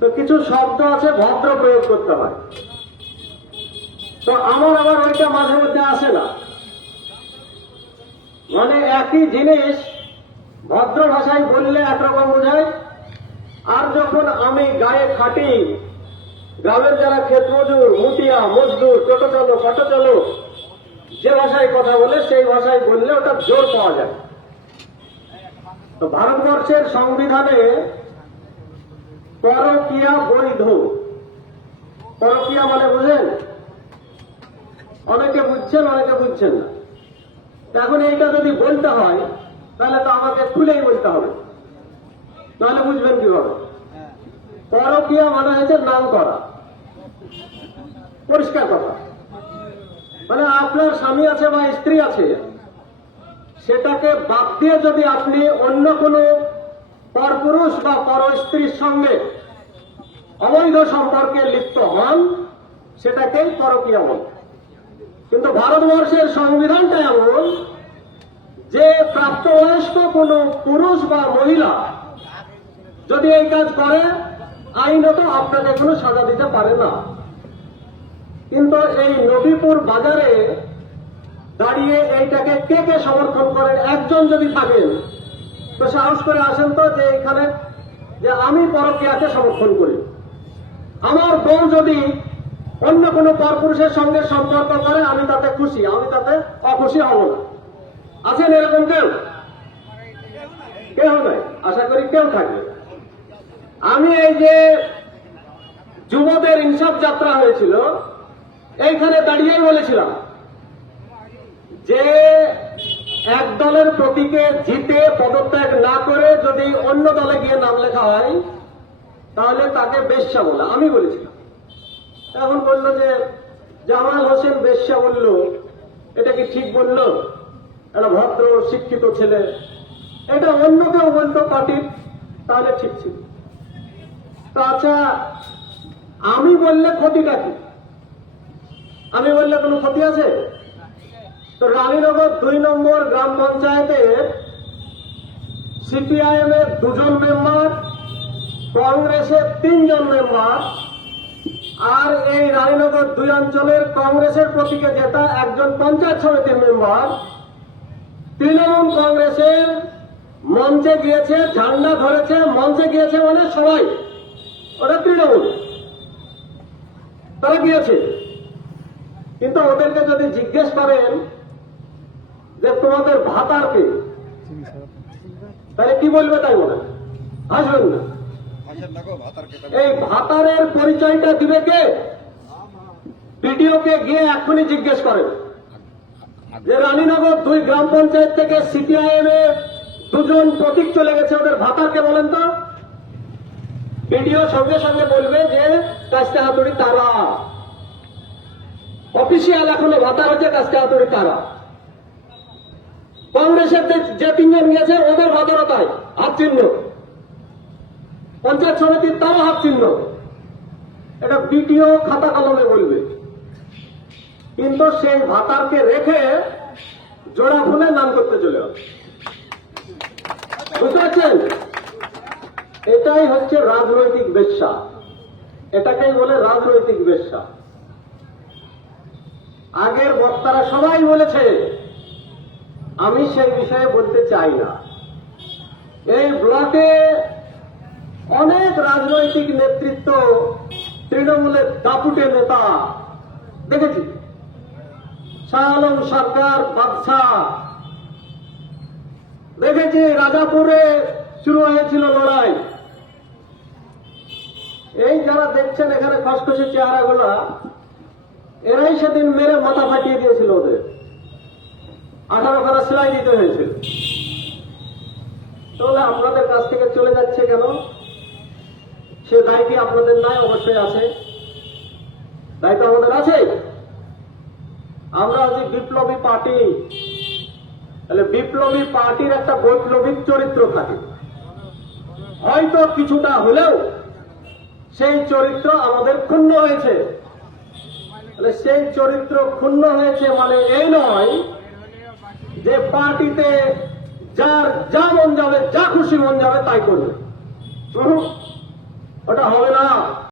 তো কিছু শব্দ আছে ভদ্র প্রয়োগ করতে হয়। তো আমার আবার ওইটা মাঝে মধ্যে আসে না। মানে একই জিনিস ভদ্র ভাষায় বললে একরকম বোঝায়, আর যখন আমি গায়ে খাটি গ্রামের যারা ক্ষেত মজুর, মুটিয়া, মজদুর, টোটো চলো, ফটো চলো, যে ভাষায় কথা বলে সেই ভাষায় বললে ওটা জোর পাওয়া যায়। তো ভারতবর্ষের সংবিধানে পরকীয়া বৈধ। পরকীয়া মানে বুঝেন? অনেকে বুঝছেন, অনেকে বুঝছেন না। এখন এইটা যদি বলতে হয় তাহলে তো আমাকে খুলেই বলতে হবে, তাহলে বুঝবেন কিভাবে? পরকীয়া মানে হচ্ছে নাম করা, পরিষ্কার কথা। মানে আপনার স্বামী আছে বা স্ত্রী আছে, সেটাকে বাদ দিয়ে যদি আপনি অন্য কোনো পরপুরুষ বা পর স্ত্রীর সঙ্গে অবৈধ সম্পর্কে লিপ্ত হন, সেটাকেই পরকীয়া বলে। কিন্তু ভারতবর্ষের সংবিধানটা এমন যে প্রাপ্তবয়স্ক কোনো পুরুষ বা মহিলা যদি এই কাজ করে, আইনত আপনাকে কোনো সাজা দিতে পারে না। কিন্তু এই নবীপুর বাজারে দাঁড়িয়ে এইটাকে কে কে সমর্থন করেন? একজন যদি থাকেন তো সাহস করে আসেন তো যে এইখানে যে আমি পরকীয়াকে সমর্থন করি। আমার বউ যদি অন্য কোনো পরপুরুষের সঙ্গে সম্পর্ক করে, আমি তাতে খুশি, আমি তাতে অখুশি হব না। আছেন এরকম কেউ? কেউ নাই, আশা করি কেউ থাকবে। আমি এই যে যুবদের ইনসাফ যাত্রা হয়েছিল, এইখানে দাঁড়িয়েই বলেছিলাম যে এক দলের প্রতীকে জিতে পদত্যাগ না করে যদি অন্য দলে গিয়ে নাম লেখা হয় তাহলে তাকে বেশ্যা বলে। আমি বলেছিলাম। এখন বললো যে জামাল হোসেন বেশ্যা বলল, এটা কি ঠিক বললো? একটা ভদ্র শিক্ষিত ছেলে, এটা অন্য কেউ বলতো পার্টির, তাহলে ঠিক ছিল। তো আচ্ছা, আমি বললে ক্ষতিটা কি? আমি বললে কোনো ক্ষতি আছে? তো রানীনগর 2 নম্বর গ্রাম পঞ্চায়েতের সিপিআইএম এর 2 জন মেম্বার, কংগ্রেসের 3 জন মেম্বার, আর এই রানীনগর 2 অঞ্চলের কংগ্রেসের প্রতীকে জেতা একজন পঞ্চায়েত সমিতির মেম্বার তৃণমূল কংগ্রেসের মঞ্চে গিয়েছে, ঝান্ডা ধরেছে। মঞ্চে গিয়েছে মানে সবাই, ওরা তৃণমূল, তারা গিয়েছে। কিন্তু ওদেরকে যদি জিজ্ঞেস করেন যে তোমাদের ভাতার কে, তাহলে কি বলবে? তাই বলে আসবেন না। এই ভাতারের পরিচয়টা দিবে কে? বিডিওকে গিয়ে এখনই জিজ্ঞেস করেন যে রানীনগর 2 গ্রাম পঞ্চায়েত থেকে সিপিআইএম এর 2 জন প্রতীক চলে গেছে, ওদের ভাতারকে বলেন তো। বিডিও সঙ্গে সঙ্গে বলবে যে কাস্তে হাতুড়ি তারা, অফিসিয়াল এখনো ভাতার হচ্ছে কাস্তে হাতুড়ি তারা। কংগ্রেসের যে 3 জন গেছে ওদের ভাতারও তাই, হাত চিহ্ন। পঞ্চায়েত সমিতির তাও হাত চিহ্ন। এটা বিডিও খাতা কলমে বলবে। কিন্তু সেই ভাতারকে রেখে জোড়া ফুলে নাম করতে চলে হবে। বুঝতে পারছেন? এটাই হচ্ছে রাজনৈতিক বেশ্যা। এটাকেই বলে রাজনৈতিক বেশ্যা। আগের বক্তারা সবাই বলেছে, আমি সেই বিষয়ে বলতে চাই না। এই ব্লকে অনেক রাজনৈতিক নেতৃত্ব, তৃণমূলের দাপুটে নেতা দেখেছি। শাহ আলম সরকার, বাদশাহ দেখেছি। রাজাপুরে শুরু হয়েছিল লড়াই। এই যারা দেখছেন এখানে খসখসে চেহারাগুলা, এরাই সেদিন মেরে মাথা ফাটিয়ে দিয়েছিল ওদের। 18 খানা সেলাই দিতে হয়েছিল। তাহলে আপনাদের কাছ থেকে চলে যাচ্ছে কেন? সে দায়িত্ব আপনাদের নাই? অবশ্যই আছে, দায়িত্ব আমাদের আছে। আমরা আজ বিপ্লবী পার্টি, তাহলে বিপ্লবী পার্টির একটা বৈপ্লবিক চরিত্র থাকে। হয়তো কিছুটা হলেও সেই চরিত্র আমাদের ক্ষুণ্ণ হয়েছে। তাহলে সেই চরিত্র ক্ষুণ্ণ হয়েছে মানে এই নয় যে পার্টিতে যার যা মন যাবে, যা খুশি মন যাবে তাই করবে। ওটা হবে না।